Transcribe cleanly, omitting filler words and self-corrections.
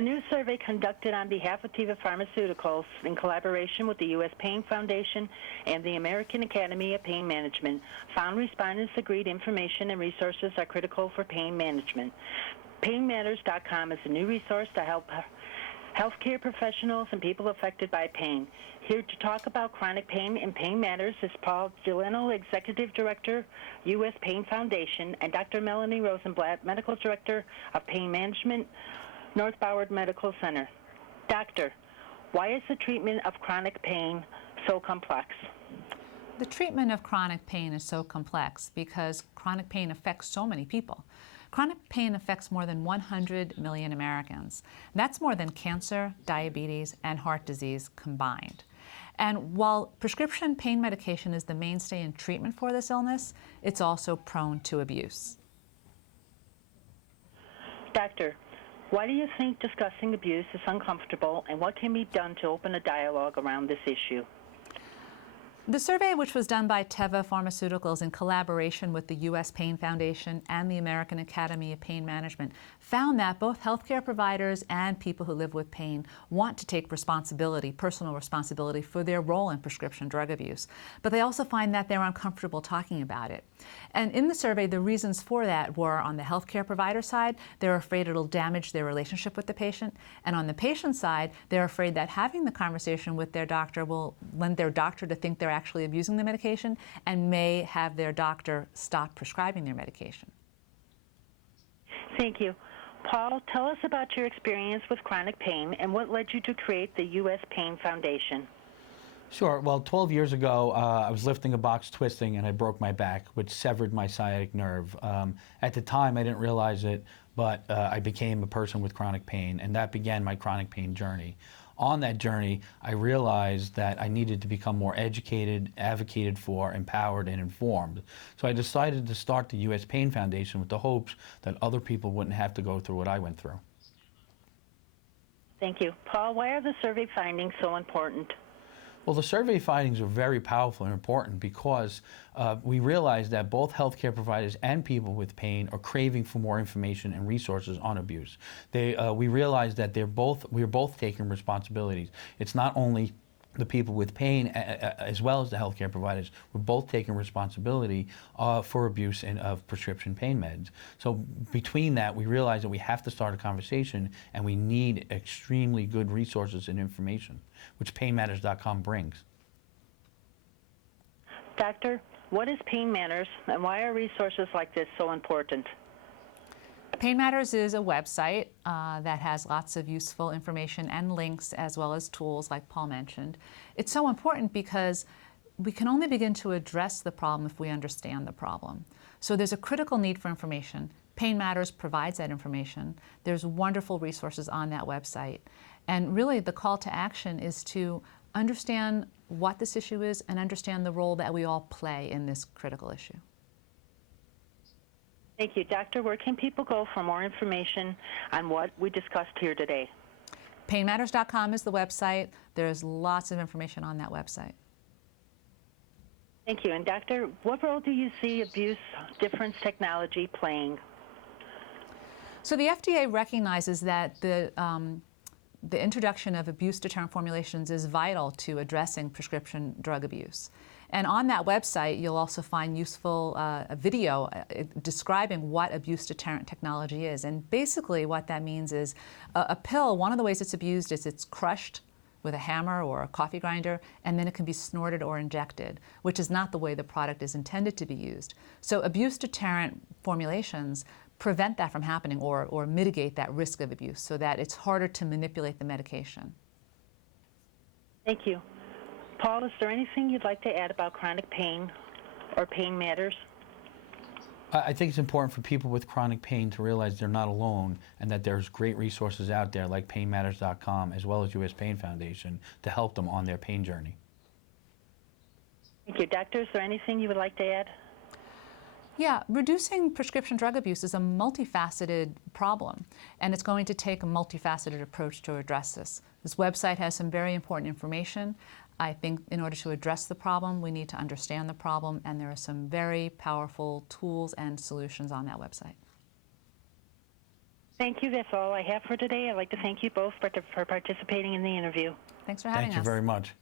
A new survey conducted on behalf of Teva Pharmaceuticals in collaboration with the U.S. Pain Foundation and the American Academy of Pain Management found respondents agreed information and resources are critical for pain management. PainMatters.com is a new resource to help healthcare professionals and people affected by pain. Here to talk about chronic pain and Pain Matters is Paul Gileno, Executive Director, U.S. Pain Foundation, and Dr. Melanie Rosenblatt, Medical Director of Pain Management, North Broward Medical Center. Doctor, why is the treatment of chronic pain so complex? The treatment of chronic pain is so complex because chronic pain affects so many people. Chronic pain affects more than 100 million Americans. That's more than cancer, diabetes, and heart disease combined. And while prescription pain medication is the mainstay in treatment for this illness, it's also prone to abuse. Doctor, why do you think discussing abuse is uncomfortable, and what can be done to open a dialogue around this issue? The survey, which was done by Teva Pharmaceuticals in collaboration with the U.S. Pain Foundation and the American Academy of Pain Management, found that both healthcare providers and people who live with pain want to take responsibility, personal responsibility, for their role in prescription drug abuse. But they also find that they're uncomfortable talking about it. And in the survey, the reasons for that were on the healthcare provider side, they're afraid it'll damage their relationship with the patient. And on the patient side, they're afraid that having the conversation with their doctor will lend their doctor to think they're actually abusing the medication and may have their doctor stop prescribing their medication. Thank you. Paul, tell us about your experience with chronic pain and what led you to create the U.S. Pain Foundation. Sure. Well, 12 years ago, I was lifting a box twisting and I broke my back, which severed my sciatic nerve. At the time, I didn't realize it, but I became a person with chronic pain, and that began my chronic pain journey. On that journey, I realized that I needed to become more educated, advocated for, empowered, and informed. So I decided to start the U.S. Pain Foundation with the hopes that other people wouldn't have to go through what I went through. Thank you. Paul, why are the survey findings so important? Well, the survey findings are very powerful and important because we realize that both healthcare providers and people with pain are craving for more information and resources on abuse. We realize that we're both taking responsibilities. It's not only the people with pain as well as the healthcare providers. We're both taking responsibility for abuse of prescription pain meds. So between that, we realize that we have to start a conversation, and we need extremely good resources and information, which PainMatters.com brings. Doctor, what is Pain Matters, and why are resources like this so important? Pain Matters is a website that has lots of useful information and links, as well as tools like Paul mentioned. It's so important because we can only begin to address the problem if we understand the problem. So there's a critical need for information. Pain Matters provides that information. There's wonderful resources on that website. And really the call to action is to understand what this issue is and understand the role that we all play in this critical issue. Thank you. Doctor, where can people go for more information on what we discussed here today? PainMatters.com is the website. There's lots of information on that website. Thank you. And Doctor, what role do you see abuse difference technology playing? So the FDA recognizes that the introduction of abuse deterrent formulations is vital to addressing prescription drug abuse. And on that website, you'll also find useful a video describing what abuse deterrent technology is. And basically what that means is a pill, one of the ways it's abused is it's crushed with a hammer or a coffee grinder, and then it can be snorted or injected, which is not the way the product is intended to be used. So abuse deterrent formulations prevent that from happening or mitigate that risk of abuse so that it's harder to manipulate the medication. Thank you. Paul, is there anything you'd like to add about chronic pain or Pain Matters? I think it's important for people with chronic pain to realize they're not alone and that there's great resources out there like PainMatters.com as well as U.S. Pain Foundation to help them on their pain journey. Thank you. Doctor, is there anything you would like to add? Yeah, reducing prescription drug abuse is a multifaceted problem, and it's going to take a multifaceted approach to address this. This website has some very important information. I think in order to address the problem, we need to understand the problem, and there are some very powerful tools and solutions on that website. Thank you. That's all I have for today. I'd like to thank you both for participating in the interview. Thanks for having us. Thank you very much.